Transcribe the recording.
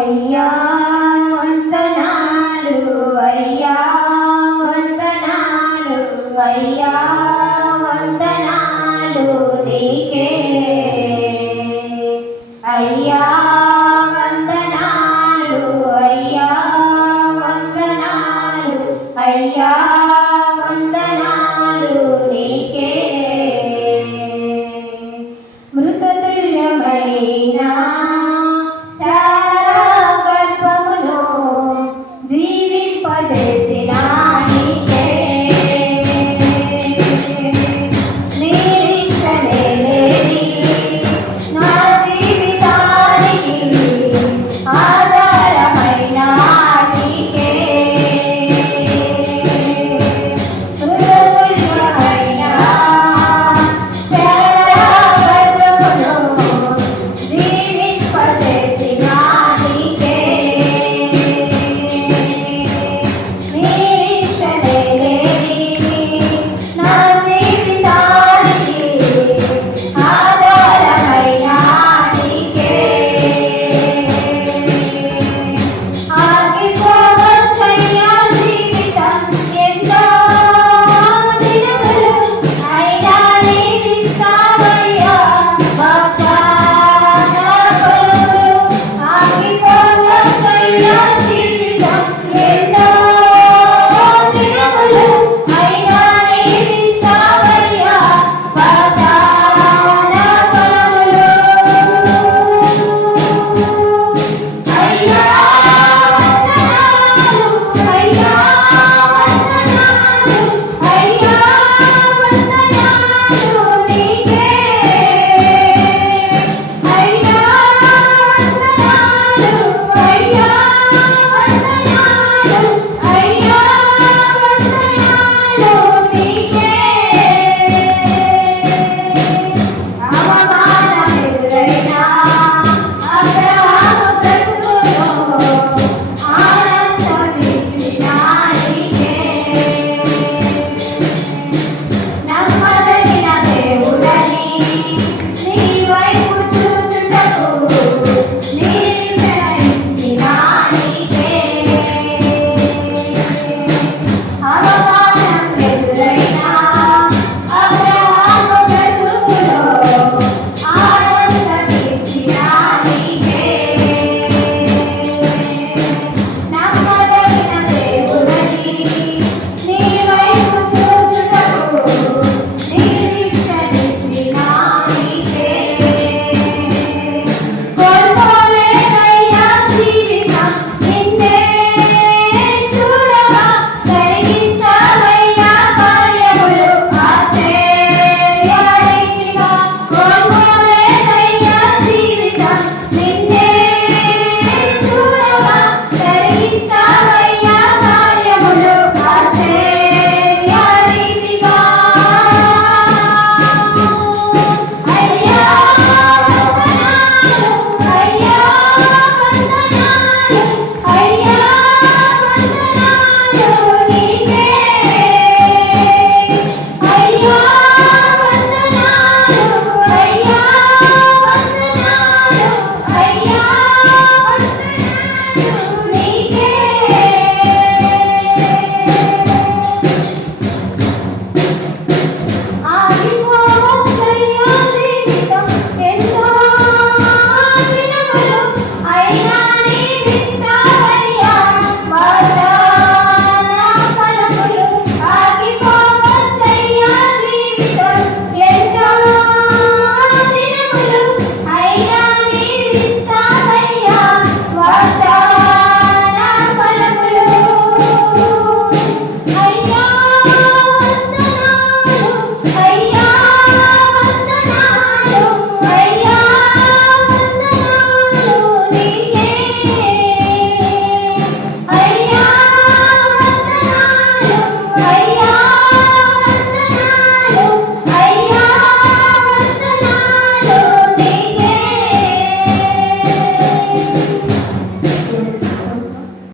అయ్యా